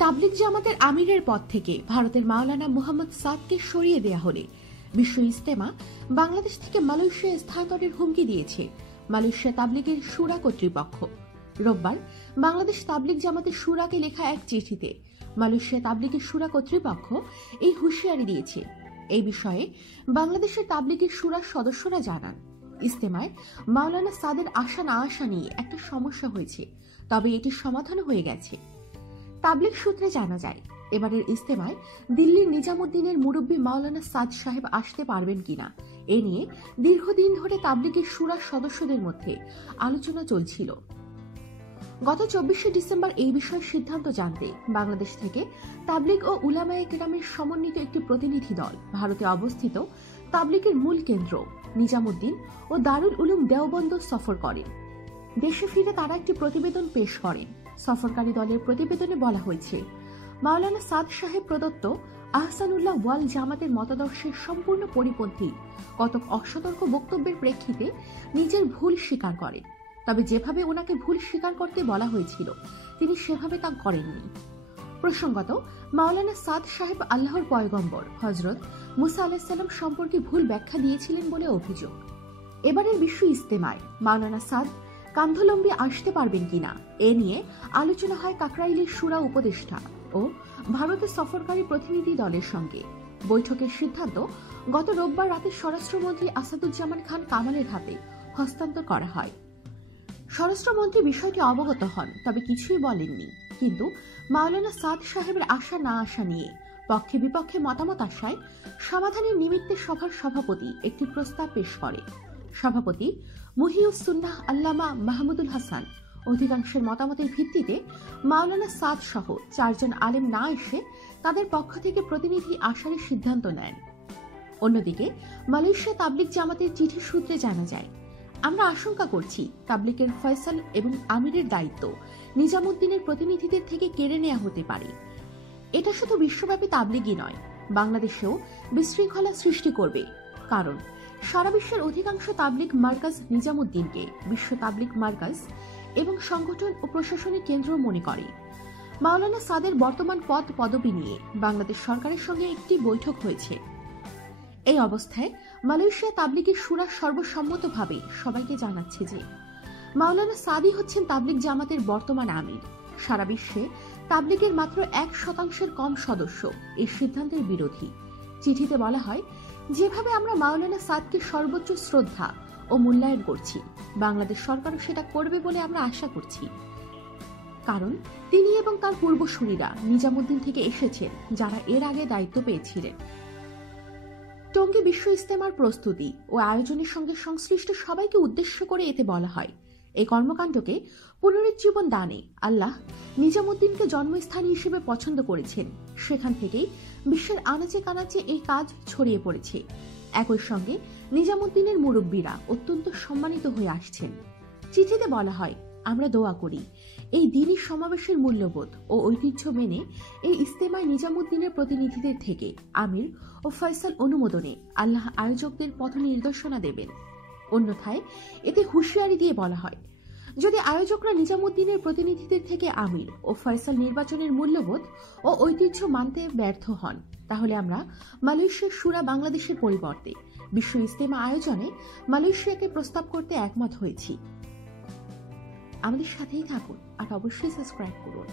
তাবলিগ জামাতের আমিরের পদ থেকে ভারতের মাওলানা মুহাম্মদ সাদকে সরিয়ে দেয়া হলে বিশ্ব ইজতেমা বাংলাদেশ থেকে মালয়েশিয়া স্থানান্তরের হুমকি দিয়েছে মালয়েশিয়া তাবলিগের শুরা কর্তৃপক্ষ। রোববার বাংলাদেশ তাবলিগ জামাতের শুরাকে লেখা এক চিঠিতে মালয়েশিয়া তাবলিগের শুরা কর্তৃপক্ষ এই হুঁশিয়ারি দিয়েছে। এই বিষয়ে বাংলাদেশের তাবলিগের শুরার সদস্যরা জানান, ইজতেমায় মাওলানা সাদের আসা না আসা নিয়ে একটা সমস্যা হয়েছে, তবে এটি সমাধান হয়ে গেছে। তাবলিগ সূত্রে জানা যায়, এবারের ইজতেমায় দিল্লির নিজামুদ্দিনের মুরব্বী মাওলানা সাদ সাহেব আসতে পারবেন কিনা এ নিয়ে দীর্ঘদিন ধরে তাবলিগের শুরার সদস্যদের মধ্যে আলোচনা চলছিল। গত 24শে ডিসেম্বর এই বিষয়ে সিদ্ধান্ত জানতে বাংলাদেশ থেকে তাবলিগ ও উলামায়ে কেরামের সমন্বিত একটি প্রতিনিধি দল ভারতে অবস্থিত তাবলিগের মূল কেন্দ্র নিজামুদ্দিন ও দারুল উলুম দেওবন্দ সফর করেন। দেশে ফিরে তারা একটি প্রতিবেদন পেশ করেন। সফরকারী দলের প্রতিবেদনে বলা হয়েছে, মাওলানা সাদ সাহেব প্রদত্ত আহসানুল্লাহ ওয়াল জামাতের মতাদর্শের সম্পূর্ণ পরিপন্থী কতক অসতর্ক বক্তব্যের প্রেক্ষিতে নিজের ভুল স্বীকার করেন, তবে যেভাবে ওনাকে ভুল স্বীকার করতে বলা হয়েছিল তিনি সেভাবে তা করেননি। প্রসঙ্গত, মাওলানা সাদ সাহেব আল্লাহর পয়গম্বর হযরত মুসা আলাইহিস সালাম সম্পর্কে ভুল ব্যাখ্যা দিয়েছিলেন বলে অভিযোগ। এবারের বিশ্ব ইজতেমায় মাওলানা সাদ কান্ধলম্বী আসতে পারবেন কিনা এ নিয়ে আলোচনা হয় কাকরাইলের শুরা উপদেষ্টা ও ভারতের সফরকারী প্রতিনিধি দলের সঙ্গে। বৈঠকের সিদ্ধান্ত গত রোববার রাতে স্বরাষ্ট্রমন্ত্রী আসাদুজ্জামান খান কামালের হাতে হস্তান্তর করা হয়। স্বরাষ্ট্রমন্ত্রী বিষয়টি অবগত হন, তবে কিছুই বলেননি। কিন্তু মাওলানা সাদ সাহেবের আসা না আসা নিয়ে পক্ষে বিপক্ষে মতামত আসায় সমাধানের নিমিত্তে সভার সভাপতি একটি প্রস্তাব পেশ করে। সভাপতি মুহিউস সুন্নাহ আল্লামা মাহমুদুল হাসান অধিকাংশের মতামতের ভিত্তিতে মাওলানা সাদ সহ 4 জন আলেম না এসে তাদের পক্ষ থেকে প্রতিনিধি আসার সিদ্ধান্ত নেন। অন্যদিকে মালয়েশিয়া তাবলিগ জামাতের চিঠি সূত্রে জানা যায়, আমরা আশঙ্কা করছি তাবলিগের ফয়সাল এবং আমিরের দায়িত্ব নিজামুদ্দিনের প্রতিনিধিদের থেকে কেড়ে নেওয়া হতে পারে। এটা শুধু বিশ্বব্যাপী তাবলিগই নয়, বাংলাদেশেও বিশৃঙ্খলা সৃষ্টি করবে। কারণ সারা বিশ্বের অধিকাংশ তাবলিগ মার্কাজ নিজামুদ্দিনকে বিশ্ব তাবলিগ মার্কাজ এবং সংগঠন ও প্রশাসনিক কেন্দ্র মনে করে। মাওলানা সাদের বর্তমান পদ পদবি নিয়ে বাংলাদেশ সরকারের সঙ্গে একটি বৈঠক হয়েছে। এই অবস্থায় মালয়েশিয়া তাবলিগের শুরা সর্বসম্মতভাবে সবাইকে জানাচ্ছে যে মাওলানা সাদই হচ্ছেন তাবলিগ জামাতের বর্তমান আমির। সারা বিশ্বে তাবলিগের মাত্র 1% কম সদস্য এই সিদ্ধান্তের বিরোধী। চিঠিতে বলা হয়, যেভাবে আমরা মাওলানা সাদকে সর্বোচ্চ শ্রদ্ধা ও মূল্যায়ন করছি, বাংলাদেশ সরকারও সেটা করবে বলে আমরা আশা করছি। কারণ তিনি এবং তার পূর্বসূরীরা নিজামুদ্দিন থেকে এসেছেন, যারা এর আগে দায়িত্ব পেয়েছিলেন। টঙ্গী বিশ্ব ইজতেমার প্রস্তুতি ও আয়োজনের সঙ্গে সংশ্লিষ্ট সবাইকে উদ্দেশ্য করে এতে বলা হয়, এই কর্মকাণ্ডকে পুনরুজ্জীবন দানে আল্লাহ নিজামুদ্দিনকে জন্মস্থান হিসেবে পছন্দ করেছেন। সেখান থেকেই বিশ্বের আনাচে কানাচে এই কাজ ছড়িয়ে পড়েছে। একই সঙ্গে নিজামুদ্দিনের মুরব্বীরা অত্যন্ত সম্মানিত হয়ে আসছেন। চিঠিতে বলা হয়, আমরা দোয়া করি এই দিনই সমাবেশের মূল্যবোধ ও ঐতিহ্য মেনে এই ইজতেমায় নিজামুদ্দিনের প্রতিনিধিদের থেকে আমির ও ফয়সাল অনুমোদনে আল্লাহ আয়োজকদের পথ নির্দেশনা দেবেন। অন্যথায় এতে হুঁশিয়ারি দিয়ে বলা হয়, যদি আয়োজকরা নিজামুদ্দিনের প্রতিনিধিদের থেকে আমির ও ফয়সাল নির্বাচনের মূল্যবোধ ও ঐতিহ্য মানতে ব্যর্থ হন, তাহলে আমরা মালয়েশিয়ার শুরা বাংলাদেশের পরিবর্তে বিশ্ব ইজতেমা আয়োজনে মালয়েশিয়াকে প্রস্তাব করতে একমত হয়েছি। আমাদের সাথেই থাকুন আর অবশ্যই সাবস্ক্রাইব করুন।